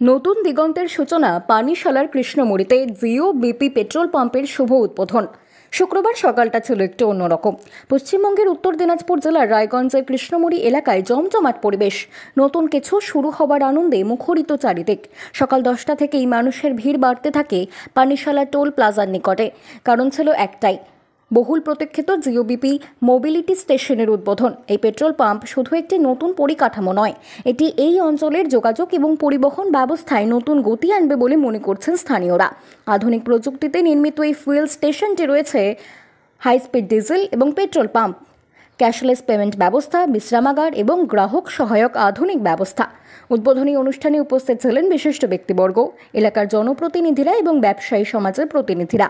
নতুন দিগন্তের সূচনা পানিশালার কৃষ্ণমুড়িতে জিও বিপি পেট্রোল পাম্পের শুভ উদ্বোধন। শুক্রবার সকালটা ছিল একটু অন্যরকম। পশ্চিমবঙ্গের উত্তর দিনাজপুর জেলার রায়গঞ্জের কৃষ্ণমুড়ি এলাকায় জমজমাট পরিবেশ। নতুন কিছু শুরু হবার আনন্দে মুখরিত চারিদিক। সকাল 10টা থেকেই মানুষের ভিড় বাড়তে থাকে পানিশালা টোল প্লাজার নিকটে। কারণ ছিল একটাই, বহুল প্রতীক্ষিত জিওবিপি মোবিলিটি স্টেশনের উদ্বোধন। এই পেট্রোল পাম্প শুধু একটি নতুন পরিকাঠামো নয়, এটি এই অঞ্চলের যোগাযোগ এবং পরিবহন ব্যবস্থায় নতুন গতি আনবে বলে মনে করছেন স্থানীয়রা। আধুনিক প্রযুক্তিতে নির্মিত এই ফুয়েল স্টেশনটি রয়েছে হাই স্পিড ডিজেল এবং পেট্রোল পাম্প, ক্যাশলেস পেমেন্ট ব্যবস্থা, বিশ্রামাগার এবং গ্রাহক সহায়ক আধুনিক ব্যবস্থা। উদ্বোধনী অনুষ্ঠানে উপস্থিত ছিলেন বিশিষ্ট ব্যক্তিবর্গ, এলাকার জনপ্রতিনিধিরা এবং ব্যবসায়ী সমাজের প্রতিনিধিরা।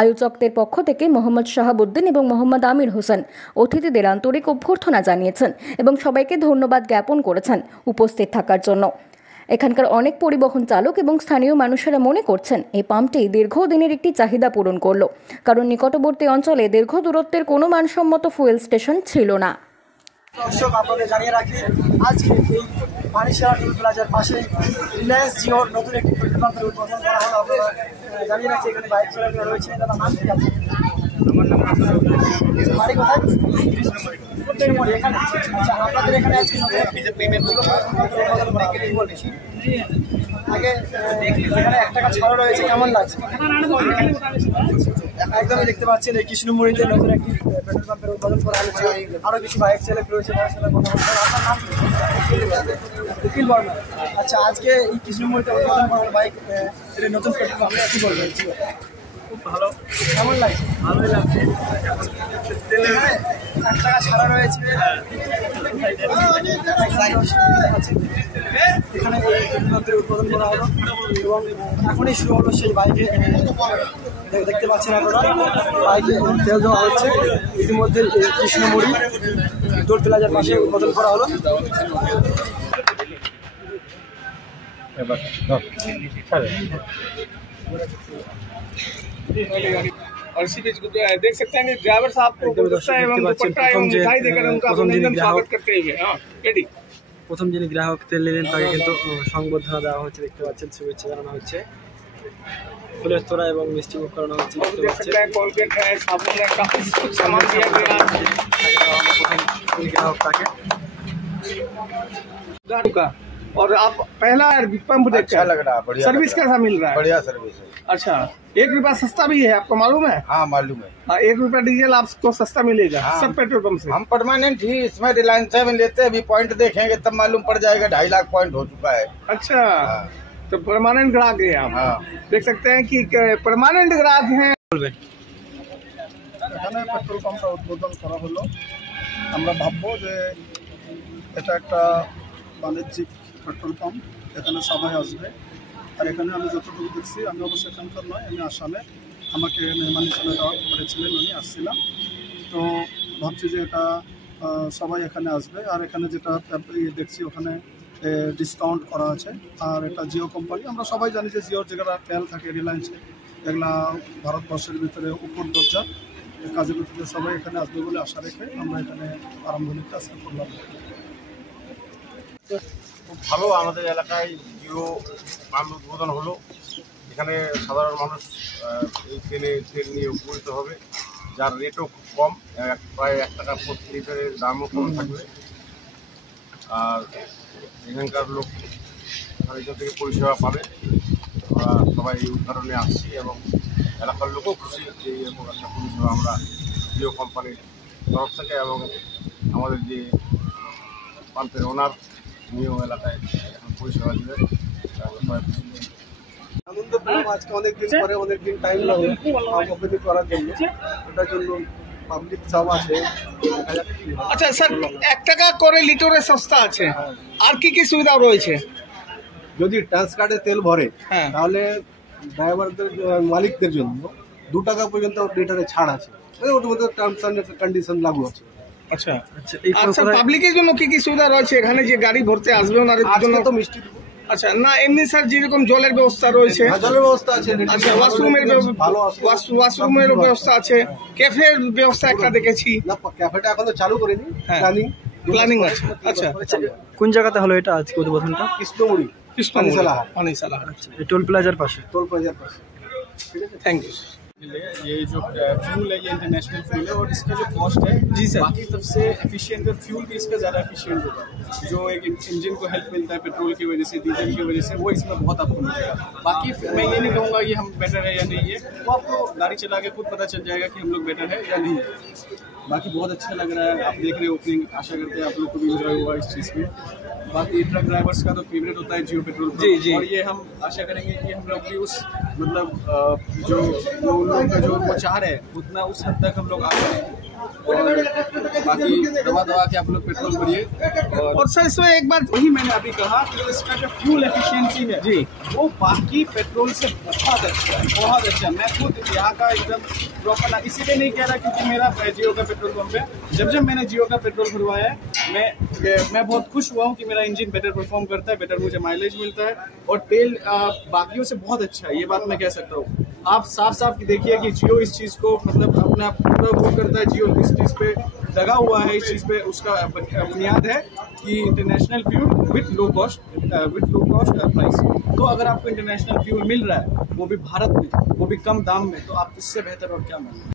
আয়োজকদের পক্ষ থেকে মোহাম্মদ শাহাবুদ্দিন এবং মোহাম্মদ আমির হোসেন অতিথিদের আন্তরিক অভ্যর্থনা জানিয়েছেন এবং সবাইকে ধন্যবাদ জ্ঞাপন করেছেন উপস্থিত থাকার জন্য। এখানকার অনেক পরিবহন চালক এবং স্থানীয় মানুষেরা মনে করছেন এই পাম্পটি দীর্ঘদিনের একটি চাহিদা পূরণ করল, কারণ নিকটবর্তী অঞ্চলে দীর্ঘ দূরত্বের কোনো মানসম্মত ফুয়েল স্টেশন ছিল না। দর্শক, আপনাদের জানিয়ে রাখি, আজকে এই পানিশালা টোল প্লাজার পাশে রিলায়েন্স জিওর নতুন একটি পেট্রোল পাম্পের উদ্বোধন করা হলো। আপনারা জানিয়ে রাখছি, এখানে বাইক চালকরা রয়েছে। দাদা, নাম কি আছে? আমার নাম বাড়ি কোথায়? এখানে। আচ্ছা, আপনাদের এখানে আজকে আগে এখানে 1 টাকা ছাড়া রয়েছে, কেমন লাগছে? একদমই দেখতে পাচ্ছেন এই কৃষ্ণমুড়িতে নতুন একটি পেট্রোল পাম্পের উদ্বোধন করা হয়েছে। আরো কিছু বাইক চালক রয়েছে, নিখিল বর্মা। আচ্ছা, আজকে এই কৃষ্ণমুড়িতে উদ্বোধন করা বাইক নতুন পেট্রোল পাম্পে কি বলবেন? খুব ভালো। কেমন লাগছে? ভালোই লাগছে। 1 টাকা ছাড়া রয়েছে। এখানে পেট্রোল পাম্পের উদ্বোধন করা হলো এবং এখনই শুরু হলো সেই বাইকে। দেখতে পাচ্ছেন আপনারা, বাইকে তেল দেওয়া হচ্ছে। ইতিমধ্যে কৃষ্ণমুড়ি টোল প্লাজার পাশে উদ্বোধন করা হলো। और इसी बीच देख सकते हैं कि ड्राइवर साहब को गुलदस्ता एवं दुपट्टा एवं मिठाई देकर उनका अभिनंदन स्वागत करते हुए প্রথম যিনি গ্রাহক তেল নিলেন তাকে কিন্তু সংবর্ধনা দেওয়া হচ্ছে। দেখতে পাচ্ছেন, শুভেচ্ছা জানানো হচ্ছে, ফুলের তোড়া এবং মিষ্টি মুখ করানো হচ্ছে। कोलगेट है, साबुन है, काफी कुछ सामान दिया गया है ग्राहक ताके। और आप पहला पंप देखते अच्छा लग रहा है, बढ़िया सर्विस कैसा मिल रहा है? बढ़िया सर्विस है। अच्छा, 1 रुपया सस्ता भी है, आपको मालूम है? हाँ, मालूम है। 1 रुपया डीजल आपको सस्ता मिलेगा। हाँ, सब पेट्रोल पंप से। हम परमानेंट ही इसमें रिलायंस में लेते हैं। अभी पॉइंट देखेंगे तब मालूम पड़ जाएगा। 2.5 लाख पॉइंट हो चुका है। अच्छा, हाँ। तो परमानेंट ग्राहक है आप। हाँ। देख सकते हैं कि परमानेंट ग्राहक हैं। এখানে পেট্রোল পাম্পটা উদ্বোধন করা হলো। আমরা ভাববো যে এটা একটা বাণিজ্যিক পেট্রোল পাম্প, এখানে সবাই আসবে। আর এখানে আমি যতটুকু দেখছি, আমি অবশ্যই এখানকার নয়, আমি আসামে, আমাকে মেহমান হিসেবে দেওয়া করেছিলেন, আমি আসছিলাম। তো ভাবছি যে এটা সবাই এখানে আসবে। আর এখানে যেটা দেখছি ওখানে ডিসকাউন্ট করা আছে। আর এটা জিও কোম্পানি, আমরা সবাই জানি যে জিওর যেগুলো তেল থাকে রিলায়েন্সে, এগুলা ভারতবর্ষের ভিতরে উপর দরজা। কাজের ভিতরে সবাই এখানে আসবে বলে আশা রেখে আমরা এখানে আরম্ভণিক কাজ করলাম। খুব ভালো, আমাদের এলাকায় জিও পাম্প উদ্বোধন হলো। এখানে সাধারণ মানুষ এই তেল নিয়ে উপকৃত হবে, যার রেটও খুব কম, প্রায় 1 টাকা প্রতি লিটারের দামও কম থাকবে। আর এখানকার লোক এখান থেকে পরিষেবা পাবে। আমরা সবাই এই উদাহরণে আসছি এবং এলাকার লোকও খুশি যে এরকম একটা পরিষেবা আমরা জিও কোম্পানির তরফ থেকে এবং আমাদের যে পাম্পের ওনার নিয়েও এলাকায় এখন পরিষেবা দেবে। আনন্দ পেলাম আজকে, অনেকদিন পরে, অনেকদিন টাইম লাগে ওপেনিং করার জন্য। এটার জন্য পাবলিক সব আছে। আচ্ছা স্যার, 1 টাকা করে লিটারে সস্তা আছে, আর কি কি সুবিধা রয়েছে? যদি ট্যাক্স কার্ডে তেল ভরে, হ্যাঁ, তাহলে ড্রাইভারদের মালিকদের জন্য 2 টাকা পর্যন্ত লিটারে ছাড় আছে। ওটার মধ্যে টার্মস অ্যান্ড কন্ডিশন লাগু আছে। আচ্ছা আচ্ছা, পাবলিকের জন্য কি কি সুবিধা রয়েছে এখানে যে গাড়ি ভরতে আসবে ওনাদের জন্য? তো মিষ্টি দেবো। আচ্ছা, না এমনি স্যার যেরকম জলের ব্যবস্থা রয়েছে? জলের ব্যবস্থা আছে। আচ্ছা, ওয়াশরুমের ব্যবস্থা আছে, ক্যাফের ব্যবস্থা একটা দেখেছি। না, ক্যাফেটা এখনো চালু করিনি, প্ল্যানিং আছে। আচ্ছা, কোন জায়গাতে হলো এটা আজকে উদ্বোধনটা? কৃষ্ণমুড়ি। कृष्णमूरी पानीसाला। पानीसाला टोल प्लाजार पास टोल प्लाजार पास थैंक यू ये जो फ्यूल है ये इंटरनेशनल फ्यूल है और इसका जो कॉस्ट है जी सर। बाकी तरफ से एफिशिएंट और फ्यूल भी इसका ज़्यादा एफिशिएंट होगा। जो एक इंजन को हेल्प मिलता है पेट्रोल की वजह से, डीजल की वजह से, वो इसमें बहुत आपको मिलेगा। बाकी मैं ये नहीं कहूँगा ये हम बेटर है या नहीं है, वो आपको गाड़ी चला के खुद पता चल जाएगा कि हम लोग बेटर है या नहीं है। बाकी बहुत अच्छा लग रहा है, आप देख रहे हो ओपनिंग, आशा करते हैं आप लोग को भी इंजॉय हुआ इस चीज़ में। बाकी ट्रक ड्राइवर्स का तो फेवरेट होता है जियो पेट्रोल पंप। जी, जी। और ये हम आशा करेंगे कि हम लोग भी उस मतलब जो उन लोगों का जो वो चाह रहे हैं उतना उस हद तक हम लोग आ सकें। और बाकी दवा के आप लोग पेट्रोल भरिए। और सर इसमें एक बार वही मैंने अभी कहा कि इसका जो फ्यूल एफिशिएंसी है जी वो बाकी पेट्रोल से बहुत अच्छा है, बहुत अच्छा। मैं खुद यहाँ का एकदम प्रॉपर इसीलिए नहीं कह रहा क्योंकि मेरा जियो का पेट्रोल पंप है। जब मैंने जियो का पेट्रोल भरवाया है मैं बहुत खुश हुआ हूँ कि मेरा इंजन बेटर परफॉर्म करता है, बेटर मुझे माइलेज मिलता है और तेल बाकियों से बहुत अच्छा है। ये बात मैं कह सकता हूँ। आप साफ साफ देखिए कि जियो इस चीज़ को मतलब अपना पूरा वो करता है। जियो इस चीज़ पे लगा हुआ है, इस चीज़ पे उसका बुनियाद है कि international fuel with low cost price. तो अगर आपको इंटरनेशनल फ्यूल मिल रहा है वो भी भारत में, वो भी कम दाम में, तो आप इससे बेहतर और क्या मांगेंगे।